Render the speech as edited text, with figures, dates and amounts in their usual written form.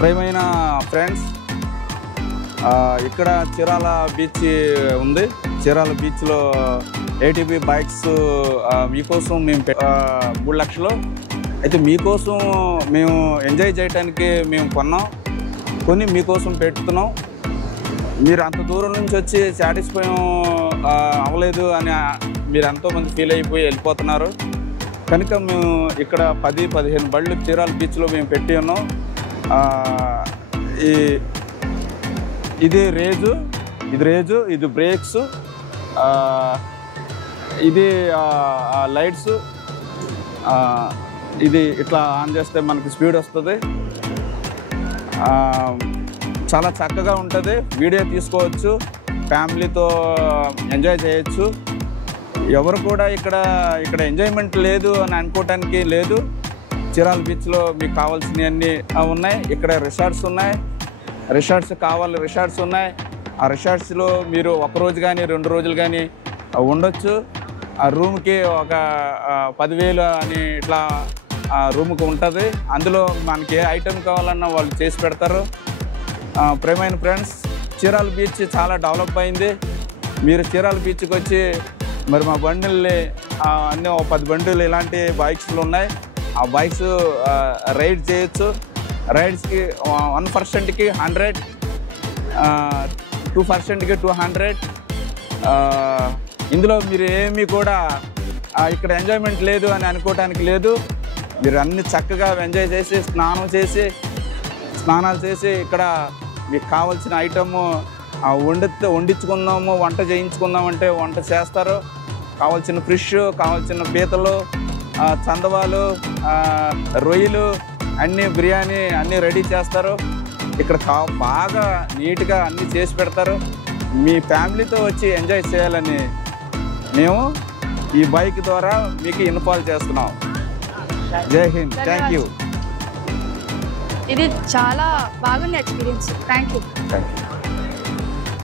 ప్రియమైన ఫ్రెండ్స్, ఇక్కడ చీరాల బీచ్ ఉంది. చీరాల బీచ్లో ఏటీబీ బైక్స్ మీకోసం మేము 3 లక్షలు అయితే మీకోసం మేము ఎంజాయ్ చేయడానికి మేము కొని మీకోసం పెడుతున్నాం. మీరు అంత దూరం నుంచి వచ్చి సాటిస్ఫై అవ్వలేదు అని మీరు ఎంతోమంది ఫీల్ అయిపోయి వెళ్ళిపోతున్నారు. కనుక మేము ఇక్కడ 10-15 బళ్ళు చీరాల బీచ్లో మేము పెట్టి ఉన్నాం. ఇది రేజు, ఇది బ్రేక్స్, ఇది లైట్స్. ఇది ఇట్లా ఆన్ చేస్తే మనకి స్పీడ్ వస్తుంది. చాలా చక్కగా ఉంటుంది. వీడియో తీసుకోవచ్చు, ఫ్యామిలీతో ఎంజాయ్ చేయొచ్చు. ఎవరు కూడా ఇక్కడ ఎంజాయ్మెంట్ లేదు అని అనుకోవటానికి లేదు. చీరాల బీచ్లో మీకు కావాల్సినవన్నీ ఉన్నాయి. ఇక్కడ రిసార్ట్స్ ఉన్నాయి. రిసార్ట్స్ ఉన్నాయి. ఆ రిసార్ట్స్లో మీరు 1 రోజు కానీ 2 రోజులు కానీ ఉండొచ్చు. ఆ రూమ్కి ఒక 10,000 అని ఇట్లా రూమ్కి ఉంటుంది. అందులో మనకి ఏ ఐటెం కావాలన్నా వాళ్ళు చేసి పెడతారు. ప్రియమైన ఫ్రెండ్స్, చీరాల బీచ్ చాలా డెవలప్ అయింది. మీరు చీరాల బీచ్కి వచ్చి మరి మా బండిల్ని అన్నీ 10 బండులు ఇలాంటి బైక్స్లు ఉన్నాయి. ఆ బైక్స్ రైడ్ చేయొచ్చు. రైడ్స్కి 1%కి 100, 2%కి 200. ఇందులో మీరు ఏమీ కూడా ఇక్కడ ఎంజాయ్మెంట్ లేదు అని అనుకోవటానికి లేదు. మీరు అన్ని చక్కగా ఎంజాయ్ చేసి స్నానాలు చేసి ఇక్కడ మీకు కావాల్సిన ఐటము వండించుకుందాము, వంట చేయించుకుందామంటే వంట చేస్తారు. కావాల్సిన ఫిష్, కావాల్సిన పీతలు, చందవాలు, రొయ్యలు, అన్నీ బిర్యానీ అన్నీ రెడీ చేస్తారు. ఇక్కడ బాగా నీట్గా అన్నీ చేసి పెడతారు. మీ ఫ్యామిలీతో వచ్చి ఎంజాయ్ చేయాలని మేము ఈ బైక్ ద్వారా మీకు ఇన్ఫార్మ్ చేస్తున్నాం. జై హింద్. Thank you. ఇది చాలా బాగుంది ఎక్స్పీరియన్స్. Thank you.